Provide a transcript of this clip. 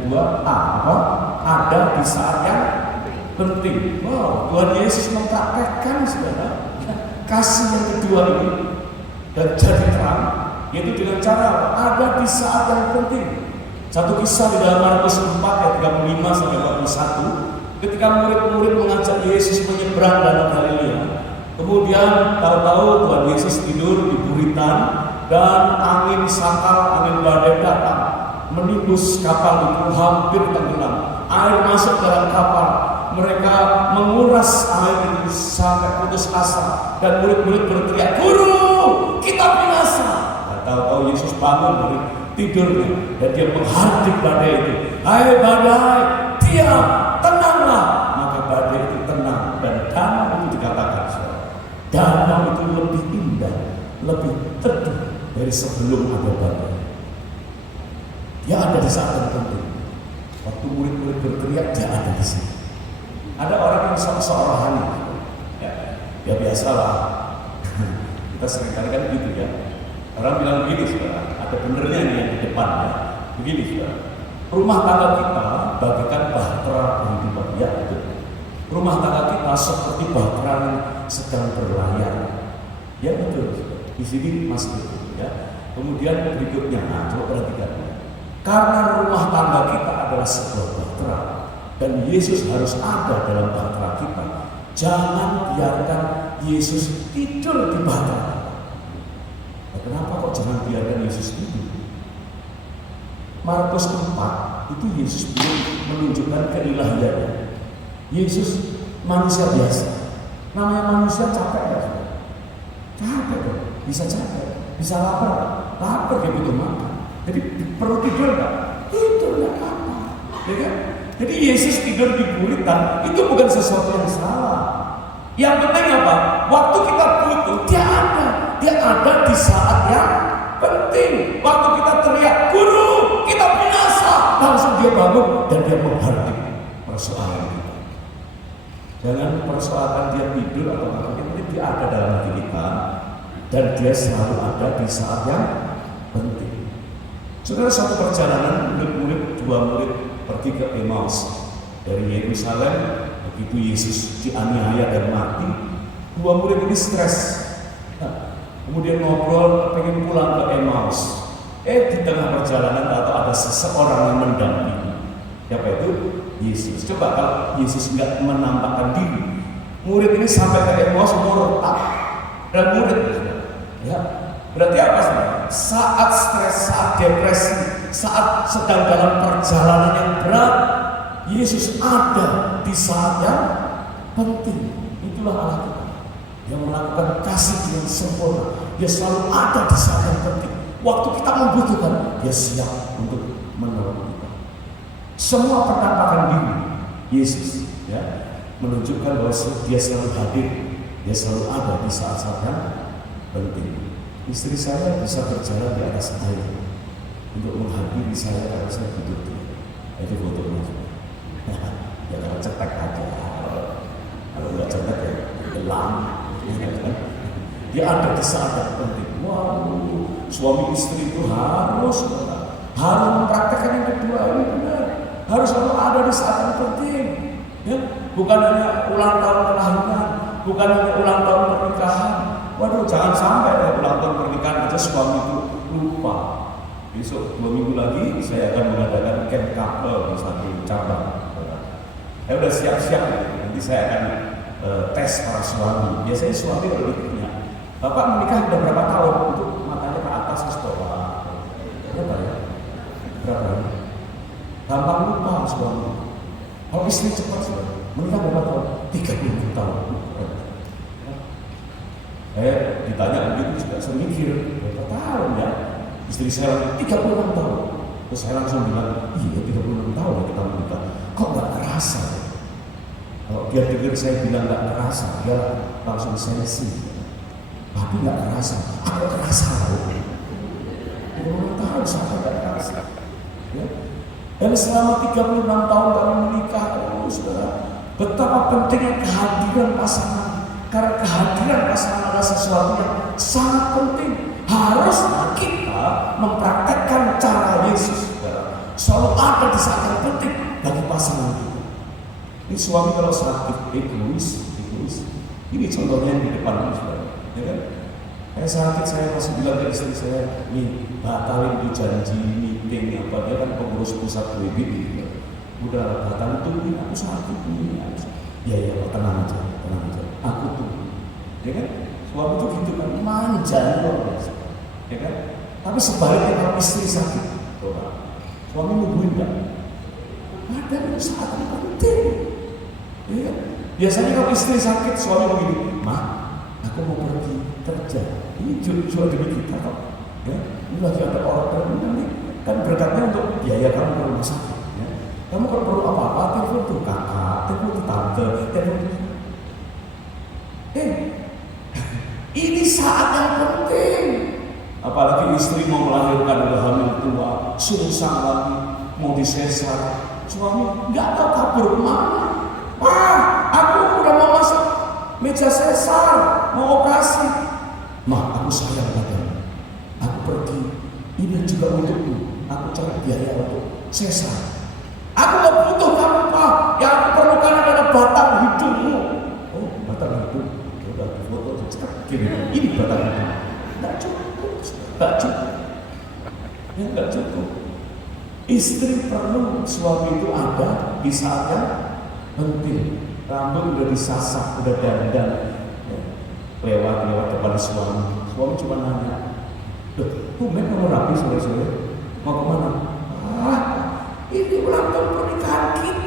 kedua ada di saat yang penting. Wow, Tuhan Yesus mempraktekkan saudara kasih yang kedua ini dan jadi terang, yaitu dengan cara ada di saat yang penting. Satu kisah di dalam Markus 4 ayat 35 sampai 41, ketika murid-murid mengajak Yesus menyeberang danau Galilea. Kemudian tahu-tahu Tuhan Yesus tidur di buritan dan angin sakal, angin badai datang menimbus kapal itu hampir tenggelam. Air masuk dalam kapal. Mereka menguras air itu sampai putus asa dan murid-murid berteriak, "Guru, kita binasa!" Nah, tahu-tahu Yesus bangun dari tidurnya dan dia menghardik badai itu. "Hai badai, diam, tenanglah." Maka badai itu tenang dan danau itu dikatakan, danau itu lebih indah, lebih teduh dari sebelum ada badai. Dia ada di saat yang penting. Waktu murid-murid berteriak, dia ada di sini. Ada orang yang seorang ya biasalah. Kita seringkali kan gitu ya. Orang bilang begini saudara, ada benernya nih yang di depan ya. Begini saudara, rumah tangga kita bagikan bahtera kehidupan. Ya betul. Rumah tangga kita seperti bahtera yang sedang berlayar. Ya betul. Di sini Mas betul ya. Kemudian berikutnya, coba perhatikan. Karena rumah tangga kita adalah sebuah bahtera dan Yesus harus ada dalam bahtera kita. Jangan biarkan Yesus tidur di bahtera. Nah, kenapa kok jangan biarkan Yesus tidur? Markus 4 itu Yesus belum menunjukkan keilahiannya. Yesus manusia biasa. Namanya manusia capek nggak? Capek dong. Bisa capek, bisa lapar dia butuh makan. Jadi perlu tidur nggak? Tidur nggak apa-apa. Ya kan? Jadi Yesus tidur di buritan itu bukan sesuatu yang salah. Yang penting apa? Waktu kita butuh, dia ada. Dia ada di saat yang penting. Waktu kita teriak, "Guru, kita binasa!" langsung dia bangun dan dia menghardik persoalan kita. Jangan persoalan dia tidur atau apa, ini dia ada dalam hati kita dan dia selalu ada di saat yang penting. Saudara, satu perjalanan murid-murid, dua murid pergi ke Emmaus dari Yerusalem. Begitu Yesus dianiaya dan mati, dua murid ini stres. Kemudian ngobrol, pengen pulang ke Emmaus. Di tengah perjalanan atau ada seseorang yang mendampingi. Siapa itu? Yesus. Coba kalau Yesus nggak menampakkan diri, murid ini sampai ke Emmaus murtad dan murid, ya. Berarti apa sih? Saat stres, saat depresi, saat sedang dalam perjalanan yang berat, Yesus ada di saat yang penting. Itulah Allah kita yang melakukan kasih yang sempurna. Dia selalu ada di saat yang penting. Waktu kita membutuhkan, dia siap untuk menolong kita. Semua penampakan diri Yesus ya, menunjukkan bahwa dia selalu hadir, dia selalu ada di saat-saat yang penting. Istri saya bisa berjalan di atas air untuk menghadiri saya kalau saya butuh dia. Itu fotonya. Ya kalau cetek aja, kalau nggak cetek ya hilang. Dia ada di saat yang penting. Wow, suami istri itu harus mempraktekkan yang kedua ini benar. Harus selalu ada di saat yang penting. Ya, bukan hanya ulang tahun kelahiran, bukan hanya ulang tahun pernikahan. Waduh, jangan sampai ya ulang tahun pernikahan aja suami itu lupa. Besok 2 minggu lagi saya akan mengadakan camp couple di satu cabang. Saya udah siap-siap, nanti saya akan tes para suami. Biasanya suami kalau ditanya, "Bapak menikah udah berapa tahun?" Itu matanya ke atas terus bawah. Berapa ya? Berapa ya? Gampang lupa suami. Kalau istri cepat suami, menikah berapa tahun? 30 tahun. Ditanya begitu juga saya mikir, berapa tahun ya? Istri saya 36 tahun. Terus saya langsung bilang, iya 36 tahun ya kita menikah. Kok nggak kerasa? Kalau dia dengar saya bilang nggak kerasa, dia langsung sensi. Tapi nggak kerasa, aku kerasa loh. 36 tahun sampai nggak kerasa. Ya? Dan selama 36 tahun kami menikah, saudara, betapa pentingnya kehadiran pasangan. Karena kehadiran pasangan adalah sesuatu yang sangat penting. Harusnya kita mempraktekkan cara Yesus. selalu ada di saat yang penting bagi pasangan kita. Ini suami kalau sakit, egois. Ini contohnya di depan ini, saudara. Ya kan? Saya sakit, saya masih bilang ke istri saya, nih batalin di janji meeting apa, dia kan pengurus pusat WBI gitu. Udah batalin tungguin, aku sakit nih. Ya tenang aja, aku tunggu. Ya kan? Suami itu gitu kan, manja luar biasa. Ya kan? Tapi sebaliknya kalau istri sakit, coba suami nungguin enggak? Ada itu saat yang penting. Ya kan? Biasanya kalau istri sakit, suami begini, "Ma, aku mau pergi kerja." Ini jual demi kita kok. Ya, ini lagi ada orang nanti kan berkatnya untuk biaya kamu ke rumah sakit. Ya. Kamu kalau perlu apa-apa, telepon tuh kakak, telepon tuh tante, telepon tuh. Ini saat yang penting. Apalagi istri mau melahirkan, udah hamil tua, susah lagi, mau disesar, suami nggak tahu kabur kemana. Aku udah mau masuk meja sesar, mau operasi. "Ma, aku sayang padamu. Aku pergi. Ini juga untukmu. Aku cari biaya untuk sesar. Aku gak butuh kamu, Pak. Yang aku perlukan adalah batang hidungmu." Oh, batang hidung. Coba di foto cetak gini. Ini batang hidung. Nggak cukup. Ya, nggak cukup. Istri perlu suami itu ada di saat yang penting. Rambut udah disasar, udah dandan, ya. lewat depan suami cuma nanya, "Loh, tumben kamu rapi sore-sore, mau kemana?" "Ini ulang tahun pernikahan kita."